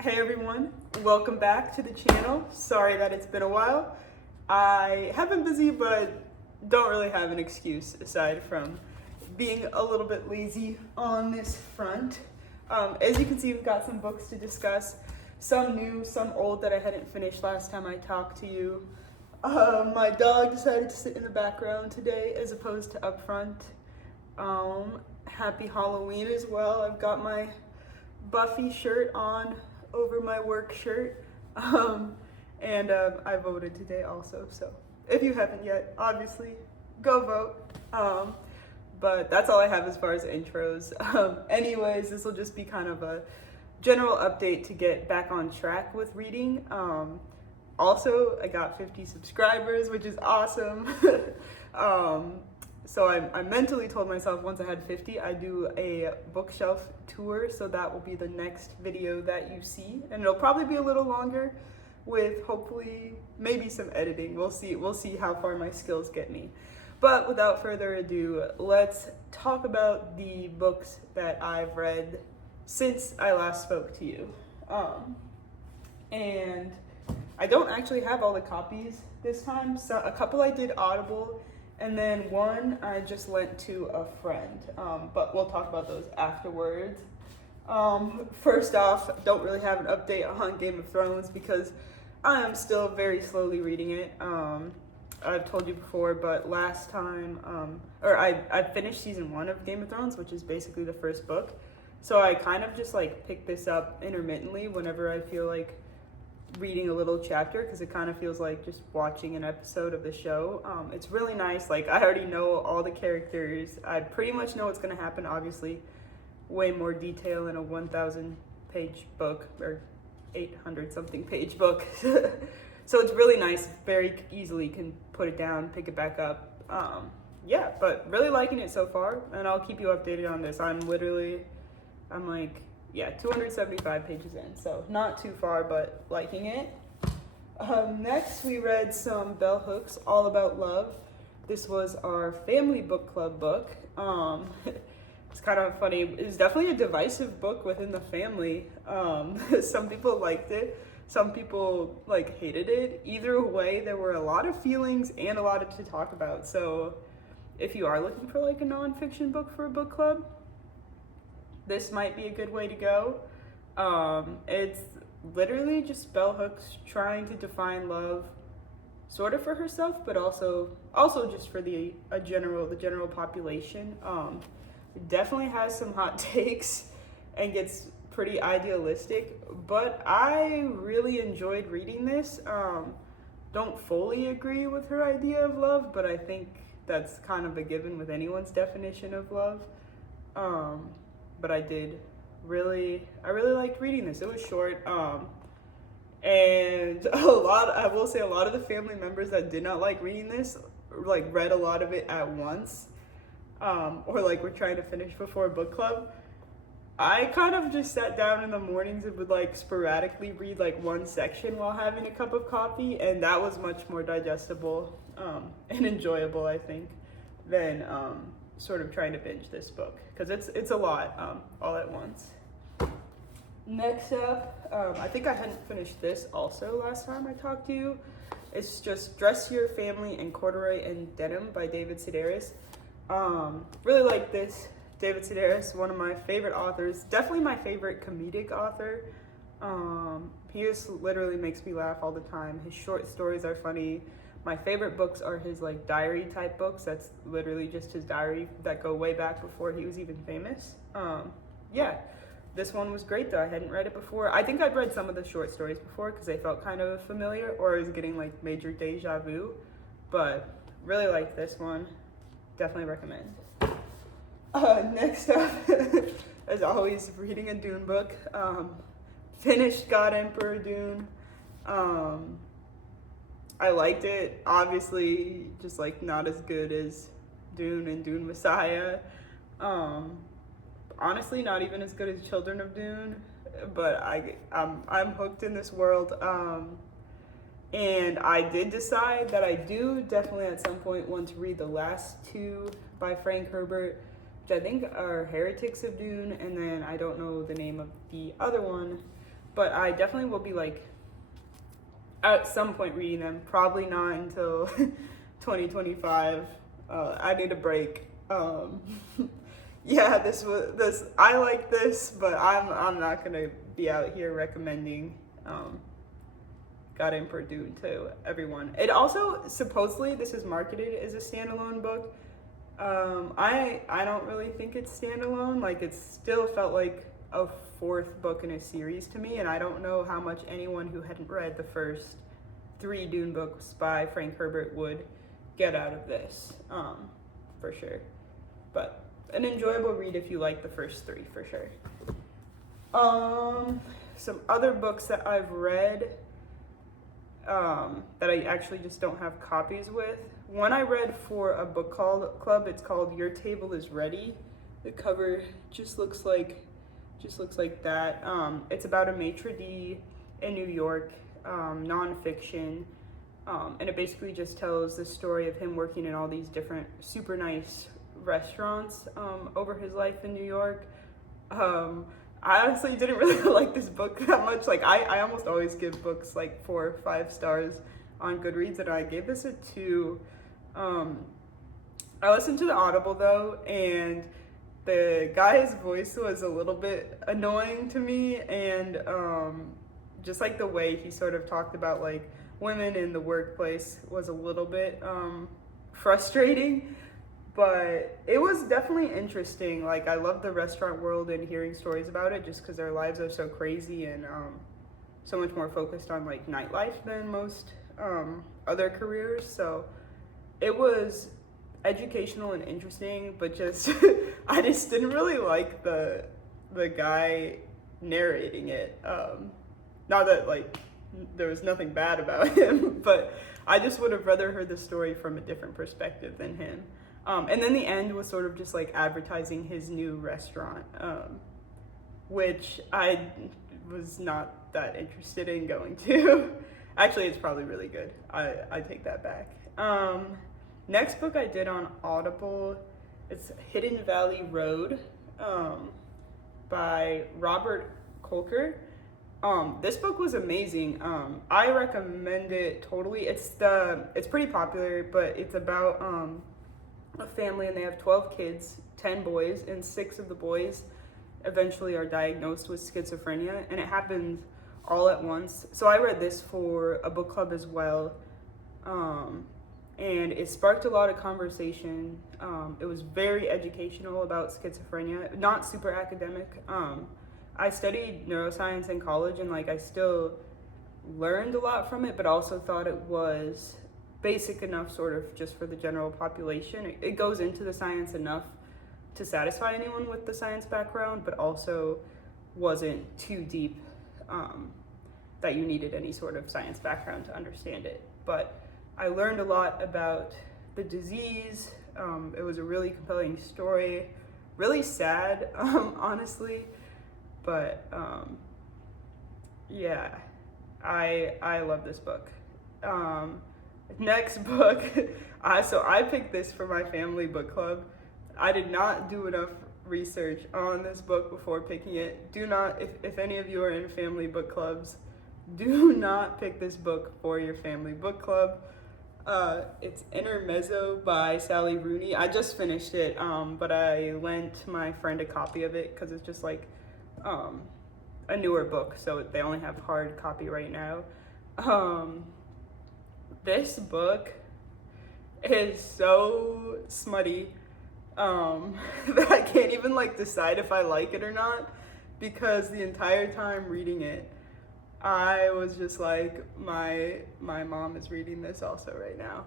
Hey everyone, welcome back to the channel. Sorry that it's been a while. I have been busy, but don't really have an excuse aside from being a little bit lazy on this front. As you can see, we've got some books to discuss. Some new, some old that I hadn't finished last time I talked to you. My dog decided to sit in the background today as opposed to up front. Happy Halloween as well. I've got my Buffy shirt on over my work shirt. And I voted today also, so if you haven't yet, obviously go vote. But that's all I have as far as intros. Anyways, this will just be kind of a general update to get back on track with reading. Also, I got 50 subscribers, which is awesome. So I mentally told myself once I had 50, I'd do a bookshelf tour, so that will be the next video that you see. And it'll probably be a little longer with hopefully maybe some editing. We'll see how far my skills get me. But without further ado, let's talk about the books that I've read since I last spoke to you. And I don't actually have all the copies this time. So a couple I did Audible, and then one I just lent to a friend, but we'll talk about those afterwards. First off, don't really have an update on Game of Thrones because I am still very slowly reading it. I've told you before, but last time, I finished season 1 of Game of Thrones, which is basically the first book. So I kind of just like pick this up intermittently whenever I feel like reading a little chapter, because it kind of feels like just watching an episode of the show. It's really nice. Like, I already know all the characters. I pretty much know what's going to happen. Obviously, way more detail in a 1,000 page book, or 800 something page book. So it's really nice. Very easily can put it down, pick it back up. Yeah, but really liking it so far, and I'll keep you updated on this. I'm like 275 pages in, so not too far, but liking it. Next, we read some Bell Hooks, All About Love. This was our family book club book. It's kind of funny. It's definitely a divisive book within the family. Some people liked it. Some people hated it. Either way, there were a lot of feelings and a lot to talk about. So if you are looking for a nonfiction book for a book club, this might be a good way to go. It's literally just Bell Hooks trying to define love, sort of for herself, but also just for the general population. It definitely has some hot takes and gets pretty idealistic, but I really enjoyed reading this. Don't fully agree with her idea of love, but I think that's kind of a given with anyone's definition of love. But I really liked reading this. It was short, and I will say a lot of the family members that did not like reading this, read a lot of it at once, or were trying to finish before book club. I kind of just sat down in the mornings and would sporadically read one section while having a cup of coffee, and that was much more digestible and enjoyable, I think, than sort of trying to binge this book, because it's a lot all at once. Next up, I think I hadn't finished this also last time I talked to you. It's just Dress Your Family in Corduroy and Denim by David Sedaris. Really like this. David Sedaris, one of my favorite authors, definitely my favorite comedic author. He just literally makes me laugh all the time. His short stories are funny. My favorite books are his diary type books. That's literally just his diary that go way back before he was even famous. Yeah, this one was great though. I hadn't read it before. I think I'd read some of the short stories before because they felt kind of familiar, or I was getting major deja vu, but really liked this one. Definitely recommend. Next up, as always, reading a Dune book. Finished God Emperor Dune. I liked it. Obviously, just not as good as Dune and Dune Messiah. Honestly, not even as good as Children of Dune. But I'm hooked in this world. And I did decide that I do definitely at some point want to read the last two by Frank Herbert, which I think are Heretics of Dune, and then I don't know the name of the other one. but I definitely will be like at some point reading them. Probably not until 2025. I need a break. Yeah, this. I like this, but I'm not gonna be out here recommending Goddamn Purdue to everyone. It also supposedly this is marketed as a standalone book. I don't really think it's standalone. Like, it still felt like a fourth book in a series to me, and I don't know how much anyone who hadn't read the first 3 Dune books by Frank Herbert would get out of this, for sure. But an enjoyable read if you like the first 3, for sure. Some other books that I've read that I actually just don't have copies with. One I read for a book club. It's called Your Table is Ready. The cover just looks like that. It's about a maitre d' in New York, nonfiction, and it basically just tells the story of him working in all these different super nice restaurants over his life in New York. I honestly didn't really like this book that much. Like, I almost always give books like 4 or 5 stars on Goodreads, and I gave this a 2. I listened to the Audible though, and the guy's voice was a little bit annoying to me, and just like the way he sort of talked about like women in the workplace was a little bit frustrating. But it was definitely interesting. Like, I love the restaurant world and hearing stories about it just because their lives are so crazy and so much more focused on like nightlife than most other careers. So it was educational and interesting, but just I just didn't really like the guy narrating it. Not that like there was nothing bad about him, but I just would have rather heard the story from a different perspective than him. And then the end was sort of just like advertising his new restaurant, which I was not that interested in going to. Actually, it's probably really good. I take that back. Next book I did on Audible, it's Hidden Valley Road by Robert Kolker. This book was amazing. I recommend it totally. It's pretty popular, but it's about a family, and they have 12 kids, 10 boys, and 6 of the boys eventually are diagnosed with schizophrenia, and it happens all at once. So I read this for a book club as well, and it sparked a lot of conversation. It was very educational about schizophrenia, not super academic. I studied neuroscience in college, and like I still learned a lot from it, but also thought it was basic enough sort of just for the general population. It goes into the science enough to satisfy anyone with the science background, but also wasn't too deep that you needed any sort of science background to understand it. But I learned a lot about the disease. It was a really compelling story, really sad, honestly, but yeah, I love this book. Next book, so I picked this for my family book club. I did not do enough research on this book before picking it. Do not, if any of you are in family book clubs, do not pick this book for your family book club. It's Intermezzo by Sally Rooney. I just finished it, but I lent my friend a copy of it because it's just like a newer book, so they only have hard copy right now. This book is so smutty that I can't even like decide if I like it or not, because the entire time reading it, I was just like, my mom is reading this also right now.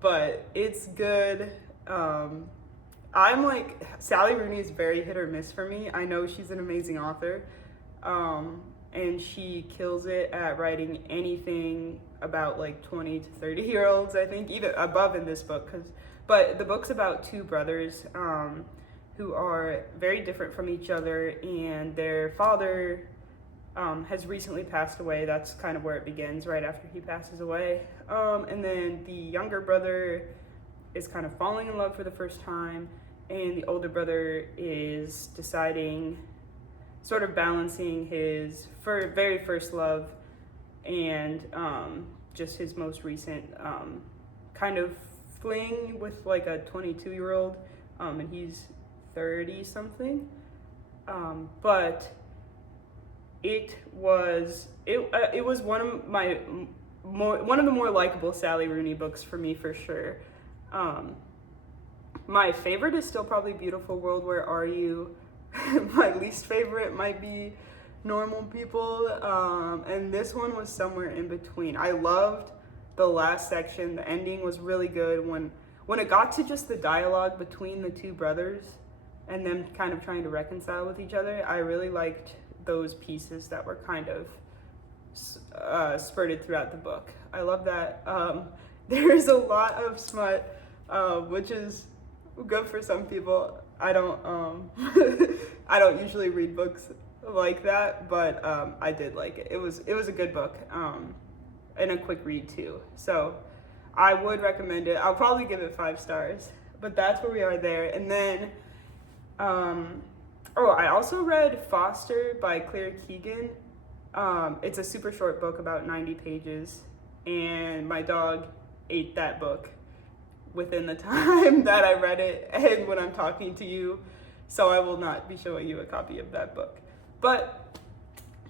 But it's good. I'm like, Sally Rooney is very hit or miss for me. I know she's an amazing author, and she kills it at writing anything about like 20 to 30-year-olds, I think, even above in this book. But the book's about 2 brothers who are very different from each other, and their father has recently passed away. That's kind of where it begins, right after he passes away. And then the younger brother is kind of falling in love for the first time, and the older brother is deciding sort of balancing his very first love and just his most recent kind of fling with like a 22-year-old, and he's 30 something. But it was one of the more likable Sally Rooney books for me, for sure. My favorite is still probably Beautiful World, Where Are You? My least favorite might be Normal People, and this one was somewhere in between. I loved the last section. The ending was really good when it got to just the dialogue between the two brothers and them kind of trying to reconcile with each other. I really liked those pieces that were kind of spurted throughout the book. I love that. There's a lot of smut, which is good for some people. I don't I don't usually read books like that, but I did like it. It was a good book, and a quick read too. So I would recommend it. I'll probably give it 5 stars, but that's where we are there. And then I also read Foster by Claire Keegan. It's a super short book, about 90 pages, and my dog ate that book within the time that I read it and when I'm talking to you, so I will not be showing you a copy of that book. But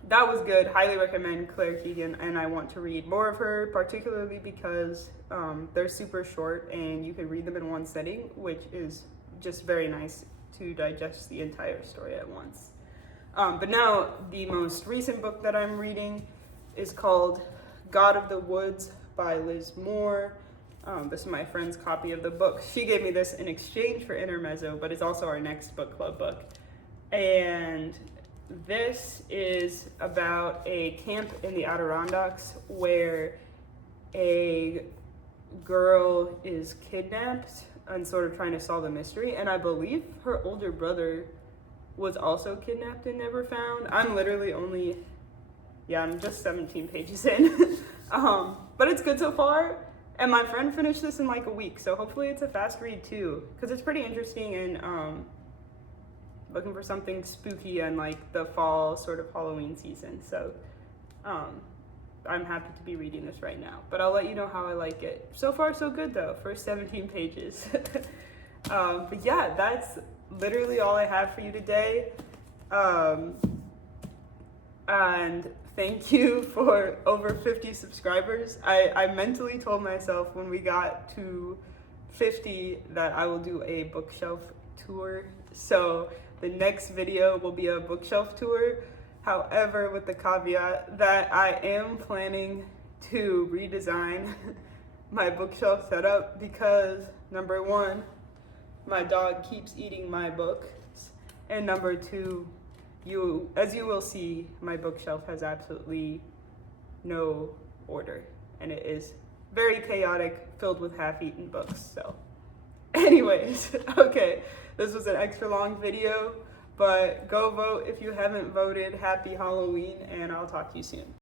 that was good. Highly recommend Claire Keegan, and I want to read more of her, particularly because they're super short and you can read them in one sitting, which is just very nice to digest the entire story at once. But now, the most recent book that I'm reading is called God of the Woods by Liz Moore. This is my friend's copy of the book. She gave me this in exchange for Intermezzo, but it's also our next book club book. And this is about a camp in the Adirondacks where a girl is kidnapped and sort of trying to solve a mystery. And I believe her older brother was also kidnapped and never found. I'm literally I'm just 17 pages in. But it's good so far. And my friend finished this in like a week, so hopefully it's a fast read too, because it's pretty interesting and looking for something spooky and like the fall sort of Halloween season. So I'm happy to be reading this right now, but I'll let you know how I like it. So far so good though, for 17 pages. But yeah, that's literally all I have for you today. And thank you for over 50 subscribers. I mentally told myself when we got to 50 that I will do a bookshelf tour. So the next video will be a bookshelf tour. However, with the caveat that I am planning to redesign my bookshelf setup because, number 1, my dog keeps eating my books, and number 2, as you will see, my bookshelf has absolutely no order, and it is very chaotic, filled with half-eaten books. So anyways, okay, this was an extra long video, but go vote if you haven't voted. Happy Halloween, and I'll talk to you soon.